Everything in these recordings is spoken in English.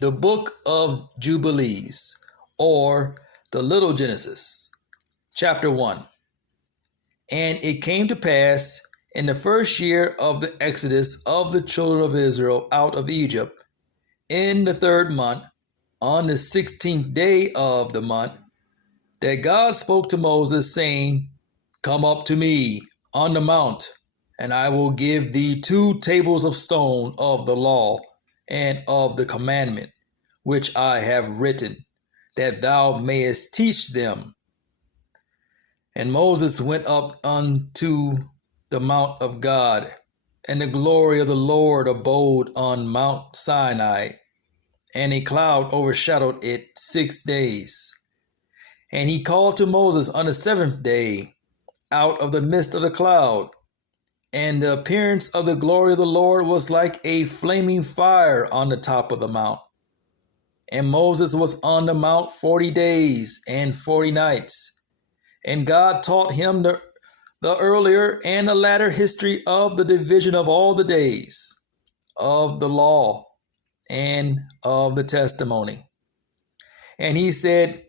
The book of Jubilees, or the Little Genesis, chapter 1. And it came to pass in the first year of the exodus of the children of Israel out of Egypt, in the 3rd month, on the 16th day of the month, that God spoke to Moses, saying, Come up to me on the mount, and I will give thee 2 tables of stone of the law and of the commandment, which I have written, that thou mayest teach them. And Moses went up unto the mount of God, and the glory of the Lord abode on Mount Sinai, and a cloud overshadowed it 6 days. And he called to Moses on the 7th day out of the midst of the cloud, and the appearance of the glory of the Lord was like a flaming fire on the top of the mount. And Moses was on the mount 40 days and 40 nights. And God taught him the earlier and the latter history of the division of all the days, of the law, and of the testimony. And he said,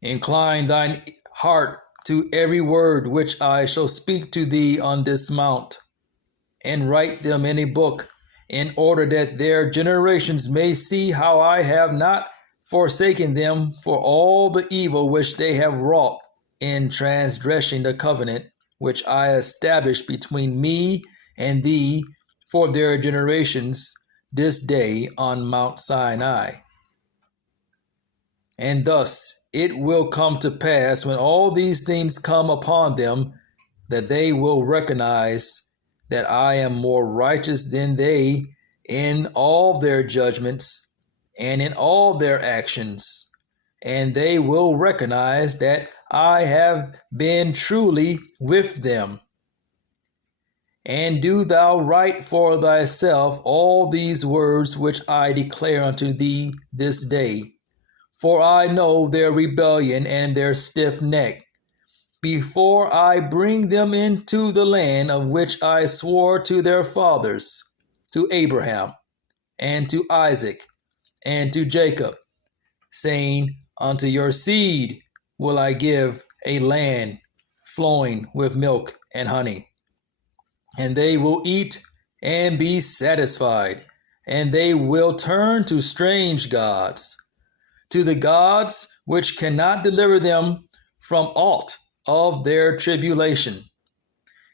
Incline thine heart to every word which I shall speak to thee on this mount, and write them in a book, in order that their generations may see how I have not forsaken them for all the evil which they have wrought in transgressing the covenant which I established between me and thee for their generations this day on Mount Sinai. And thus it will come to pass, when all these things come upon them, that they will recognize that I am more righteous than they in all their judgments and in all their actions. And they will recognize that I have been truly with them. And do thou write for thyself all these words which I declare unto thee this day. For I know their rebellion and their stiff neck, before I bring them into the land of which I swore to their fathers, to Abraham, and to Isaac, and to Jacob, saying, Unto your seed will I give a land flowing with milk and honey. And they will eat and be satisfied, and they will turn to strange gods, to the gods which cannot deliver them from aught of their tribulation.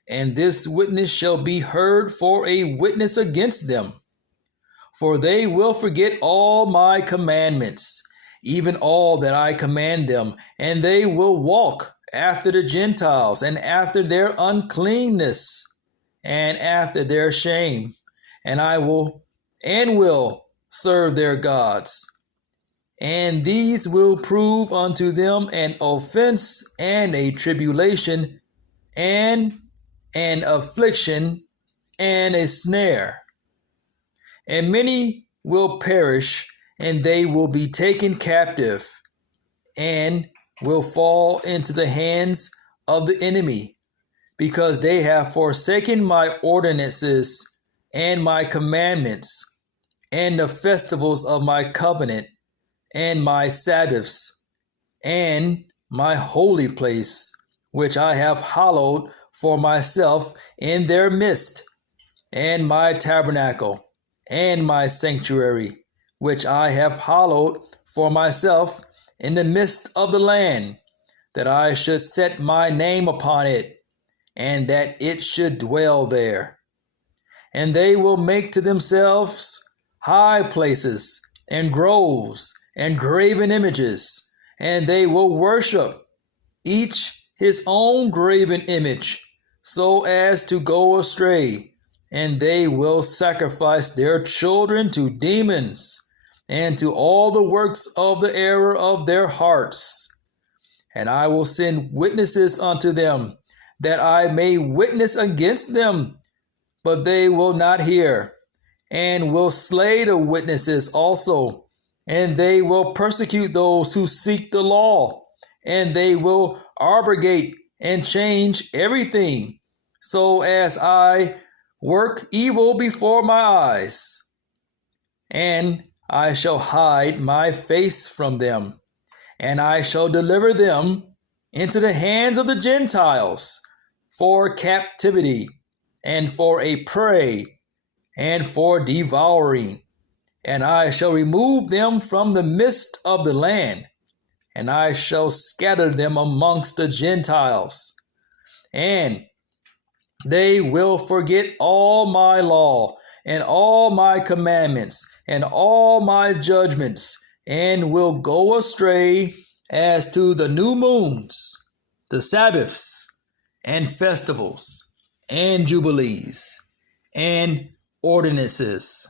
And this witness shall be heard for a witness against them. For they will forget all my commandments, even all that I command them, and they will walk after the Gentiles, and after their uncleanness, and after their shame. And I will serve their gods. And these will prove unto them an offense and a tribulation and an affliction and a snare. And many will perish, and they will be taken captive, and will fall into the hands of the enemy, because they have forsaken my ordinances and my commandments, and the festivals of my covenant, and my Sabbaths, and my holy place, which I have hallowed for myself in their midst, and my tabernacle, and my sanctuary, which I have hallowed for myself in the midst of the land, that I should set my name upon it, and that it should dwell there. And they will make to themselves high places, and groves, and graven images, and they will worship each his own graven image, so as to go astray. And they will sacrifice their children to demons, and to all the works of the error of their hearts. And I will send witnesses unto them, that I may witness against them, but they will not hear, and will slay the witnesses also. And they will persecute those who seek the law, and they will abrogate and change everything, so as I work evil before my eyes. And I shall hide my face from them, and I shall deliver them into the hands of the Gentiles for captivity, and for a prey, and for devouring. And I shall remove them from the midst of the land, and I shall scatter them amongst the Gentiles. And they will forget all my law, and all my commandments, and all my judgments, and will go astray as to the new moons, the Sabbaths, and festivals, and jubilees, and ordinances.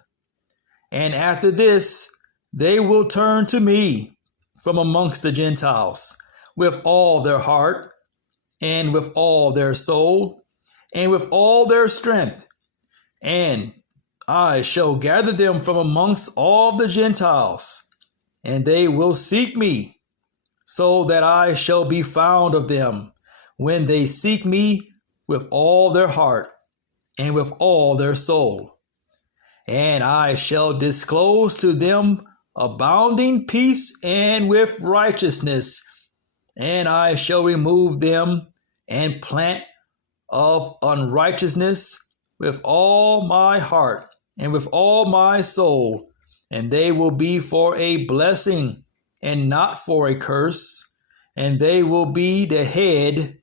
And after this, they will turn to me from amongst the Gentiles with all their heart, and with all their soul, and with all their strength. And I shall gather them from amongst all the Gentiles, and they will seek me, so that I shall be found of them, when they seek me with all their heart, and with all their soul. And I shall disclose to them abounding peace and with righteousness, and I shall remove them and plant of unrighteousness with all my heart and with all my soul, and they will be for a blessing and not for a curse, and they will be the head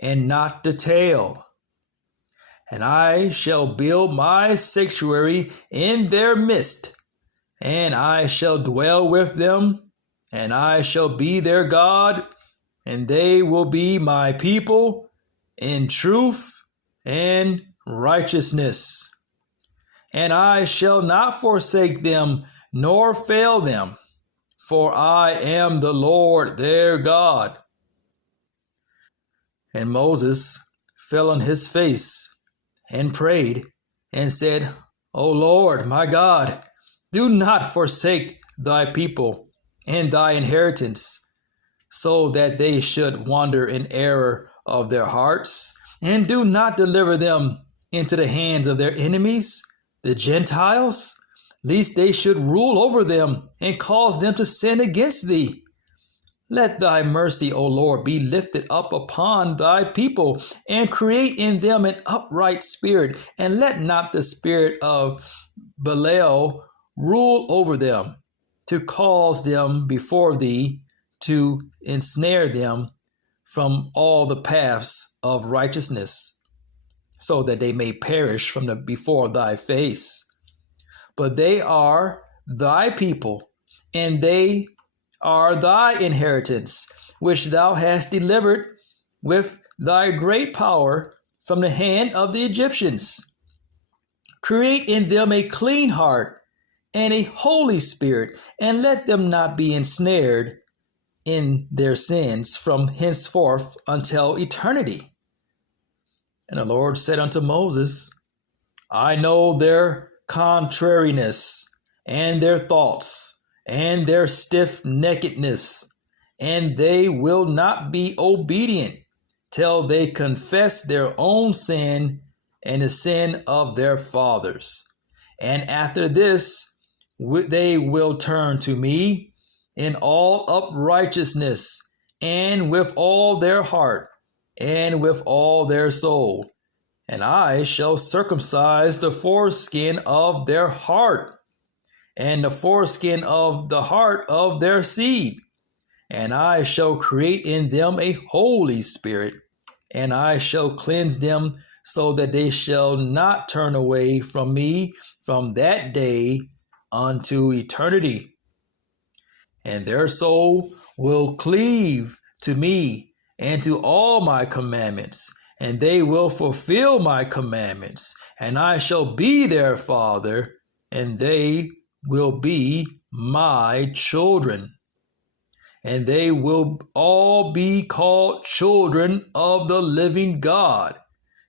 and not the tail. And I shall build my sanctuary in their midst, and I shall dwell with them, and I shall be their God, and they will be my people in truth and righteousness. And I shall not forsake them nor fail them, for I am the Lord their God. And Moses fell on his face and prayed and said, O Lord, my God, do not forsake thy people and thy inheritance, so that they should wander in error of their hearts, and do not deliver them into the hands of their enemies, the Gentiles, lest they should rule over them and cause them to sin against thee. Let thy mercy, O Lord, be lifted up upon thy people, and create in them an upright spirit, and let not the spirit of Belial rule over them, to cause them before thee, to ensnare them from all the paths of righteousness, so that they may perish from before thy face. But they are thy people, and they are thy inheritance, which thou hast delivered with thy great power from the hand of the Egyptians. Create in them a clean heart and a holy spirit, and let them not be ensnared in their sins from henceforth until eternity. And the Lord said unto Moses, I know their contrariness, and their thoughts, and their stiff-neckedness, and they will not be obedient till they confess their own sin and the sin of their fathers. And after this, they will turn to me in all uprightness, and with all their heart, and with all their soul. And I shall circumcise the foreskin of their heart, and the foreskin of the heart of their seed. And I shall create in them a holy spirit, and I shall cleanse them, so that they shall not turn away from me from that day unto eternity. And their soul will cleave to me and to all my commandments, and they will fulfill my commandments, and I shall be their father, and they will be my children. And they will all be called children of the living God.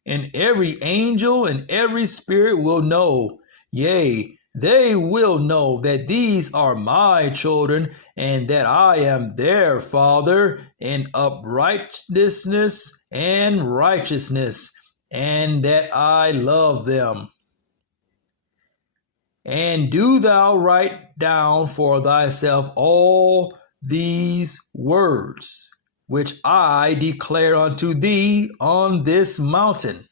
And every angel and every spirit will know, yea, they will know that these are my children, and that I am their father in uprightness and righteousness, and that I love them. And do thou write down for thyself all these words, which I declare unto thee on this mountain,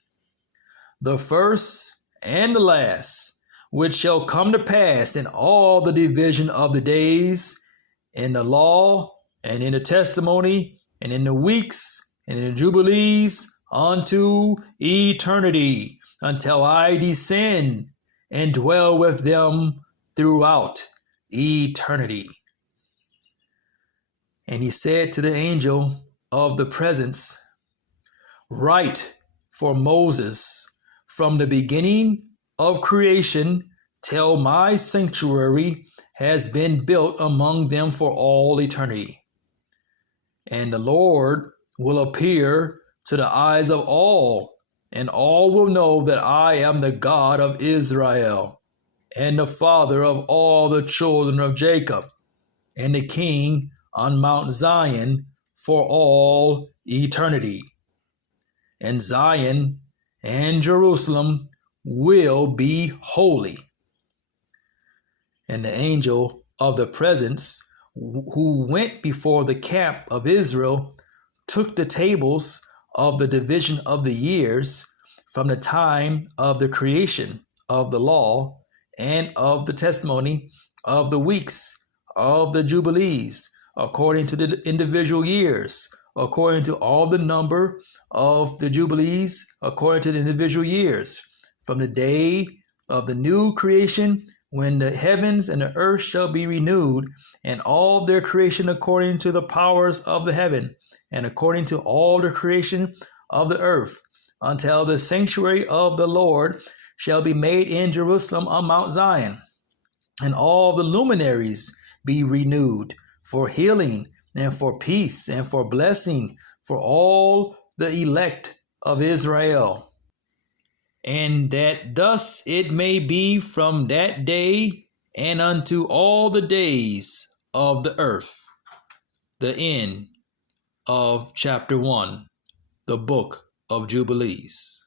the first and the last, which shall come to pass in all the division of the days, in the law, and in the testimony, and in the weeks, and in the jubilees, unto eternity, until I descend and dwell with them throughout eternity. And he said to the angel of the presence, write for Moses from the beginning of creation till my sanctuary has been built among them for all eternity. And the Lord will appear to the eyes of all, and all will know that I am the God of Israel, and the Father of all the children of Jacob, and the King on Mount Zion for all eternity. And Zion and Jerusalem will be holy. And the angel of the presence, who went before the camp of Israel, took the tables of the division of the years from the time of the creation of the law and of the testimony, of the weeks, of the jubilees, according to the individual years, according to all the number of the jubilees, according to the individual years, from the day of the new creation, when the heavens and the earth shall be renewed, and all their creation according to the powers of the heaven, and according to all the creation of the earth, until the sanctuary of the Lord shall be made in Jerusalem on Mount Zion, and all the luminaries be renewed, for healing and for peace and for blessing, for all the elect of Israel. And that thus it may be from that day and unto all the days of the earth. The end of chapter 1, the book of Jubilees.